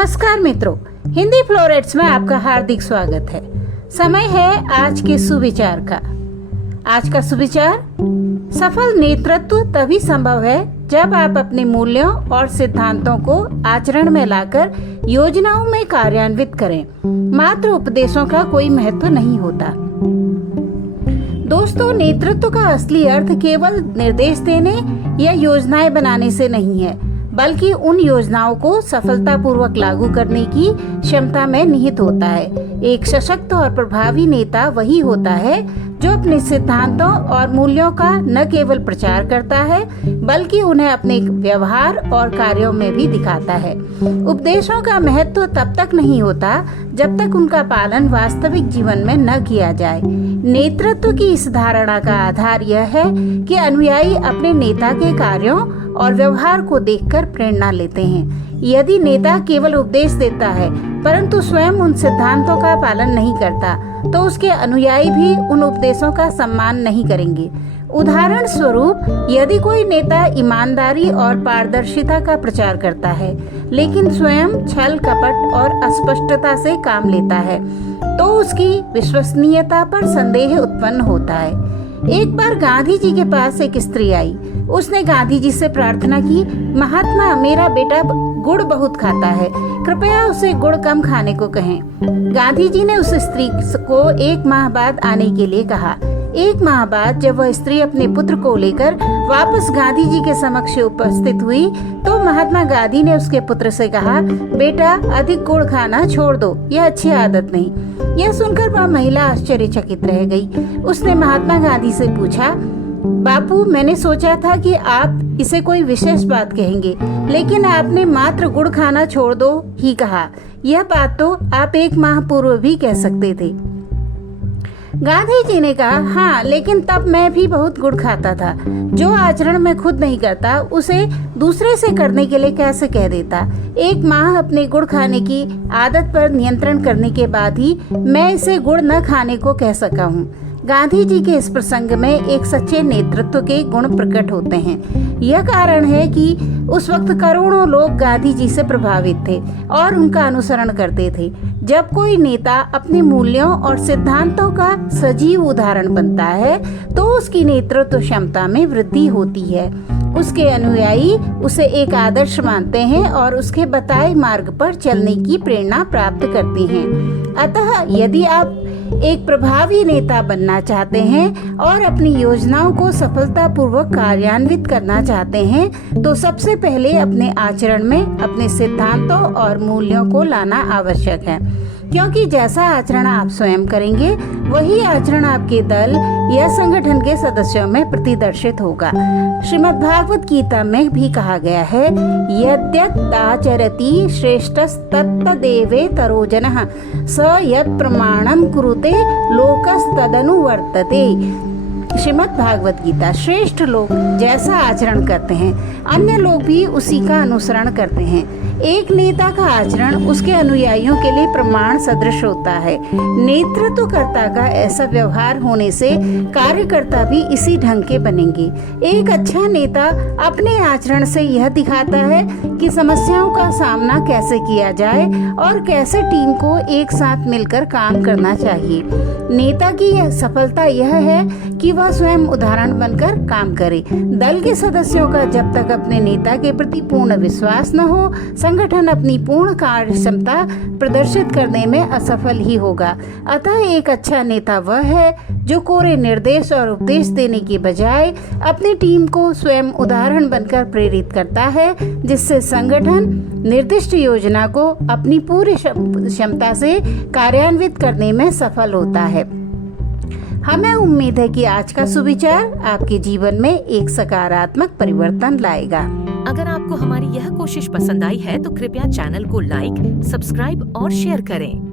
नमस्कार मित्रों, हिंदी फ्लोरेट्स में आपका हार्दिक स्वागत है। समय है आज के सुविचार का। आज का सुविचार, सफल नेतृत्व तभी संभव है जब आप अपने मूल्यों और सिद्धांतों को आचरण में लाकर योजनाओं में कार्यान्वित करें। मात्र उपदेशों का कोई महत्व नहीं होता। दोस्तों, नेतृत्व का असली अर्थ केवल निर्देश देने या योजनाएं बनाने से नहीं है, बल्कि उन योजनाओं को सफलतापूर्वक लागू करने की क्षमता में निहित होता है। एक सशक्त और प्रभावी नेता वही होता है जो अपने सिद्धांतों और मूल्यों का न केवल प्रचार करता है, बल्कि उन्हें अपने व्यवहार और कार्यों में भी दिखाता है। उपदेशों का महत्व तब तक नहीं होता जब तक उनका पालन वास्तविक जीवन में न किया जाए। नेतृत्व की इस धारणा का आधार यह है कि अनुयायी अपने नेता के कार्यों और व्यवहार को देखकर प्रेरणा लेते हैं। यदि नेता केवल उपदेश देता है परंतु स्वयं उन सिद्धांतों का पालन नहीं करता, तो उसके अनुयायी भी उन उपदेशों का सम्मान नहीं करेंगे। उदाहरण स्वरूप, यदि कोई नेता ईमानदारी और पारदर्शिता का प्रचार करता है, लेकिन स्वयं छल कपट और अस्पष्टता से काम लेता है, तो उसकी विश्वसनीयता पर संदेह उत्पन्न होता है। एक बार गांधी जी के पास एक स्त्री आई। उसने गांधी जी से प्रार्थना की, महात्मा, मेरा बेटा गुड़ बहुत खाता है, कृपया उसे गुड़ कम खाने को कहें। गांधी जी ने उस स्त्री को 1 माह बाद आने के लिए कहा। 1 माह बाद जब वह स्त्री अपने पुत्र को लेकर वापस गांधी जी के समक्ष उपस्थित हुई, तो महात्मा गांधी ने उसके पुत्र से कहा, बेटा, अधिक गुड़ खाना छोड़ दो, यह अच्छी आदत नहीं। यह सुनकर वह महिला आश्चर्यचकित रह गई। उसने महात्मा गांधी से पूछा, बापू, मैंने सोचा था कि आप इसे कोई विशेष बात कहेंगे, लेकिन आपने मात्र गुड़ खाना छोड़ दो ही कहा। यह बात तो आप 1 माह पूर्व भी कह सकते थे। गांधी जी ने कहा, हाँ, लेकिन तब मैं भी बहुत गुड़ खाता था। जो आचरण में खुद नहीं करता, उसे दूसरे से करने के लिए कैसे कह देता। 1 माह अपने गुड़ खाने की आदत पर नियंत्रण करने के बाद ही मैं इसे गुड़ न खाने को कह सका हूँ। गांधी जी के इस प्रसंग में एक सच्चे नेतृत्व के गुण प्रकट होते हैं। यह कारण है कि उस वक्त करोड़ों लोग गांधी जी से प्रभावित थे और उनका अनुसरण करते थे। जब कोई नेता अपने मूल्यों और सिद्धांतों का सजीव उदाहरण बनता है, तो उसकी नेतृत्व क्षमता में वृद्धि होती है। उसके अनुयायी उसे एक आदर्श मानते हैं और उसके बताए मार्ग पर चलने की प्रेरणा प्राप्त करते हैं। अतः यदि आप एक प्रभावी नेता बनना चाहते हैं और अपनी योजनाओं को सफलतापूर्वक कार्यान्वित करना चाहते हैं, तो सबसे पहले अपने आचरण में अपने सिद्धांतों और मूल्यों को लाना आवश्यक है, क्योंकि जैसा आचरण आप स्वयं करेंगे, वही आचरण आपके दल या संगठन के सदस्यों में प्रतिदर्शित होगा। श्रीमद् भागवत गीता में भी कहा गया है, यद्यदाचरति श्रेष्ठस्तत्तदेवेतरो जनः स यत् प्रमाणं कुरुते लोकस्तदनुवर्तते। श्रीमद् भागवत गीता, श्रेष्ठ लोग जैसा आचरण करते हैं, अन्य लोग भी उसी का अनुसरण करते हैं। एक नेता का आचरण उसके अनुयायियों के लिए प्रमाण सदृश होता है। नेतृत्वकर्ता का ऐसा व्यवहार होने से कार्यकर्ता भी इसी ढंग के बनेंगे। एक अच्छा नेता अपने आचरण से यह दिखाता है कि समस्याओं का सामना कैसे किया जाए और कैसे टीम को एक साथ मिलकर काम करना चाहिए। नेता की यह सफलता यह है कि वह स्वयं उदाहरण बनकर काम करे। दल के सदस्यों का जब तक अपने नेता के प्रति पूर्ण विश्वास न हो, संगठन अपनी पूर्ण कार्य क्षमता प्रदर्शित करने में असफल ही होगा। अतः एक अच्छा नेता वह है जो कोरे निर्देश और उपदेश देने के बजाय अपनी टीम को स्वयं उदाहरण बनकर प्रेरित करता है, जिससे संगठन निर्दिष्ट योजना को अपनी पूरी क्षमता से कार्यान्वित करने में सफल होता है। हमें उम्मीद है कि आज का सुविचार आपके जीवन में एक सकारात्मक परिवर्तन लाएगा। अगर आपको हमारी यह कोशिश पसंद आई है तो कृपया चैनल को लाइक, सब्सक्राइब और शेयर करें।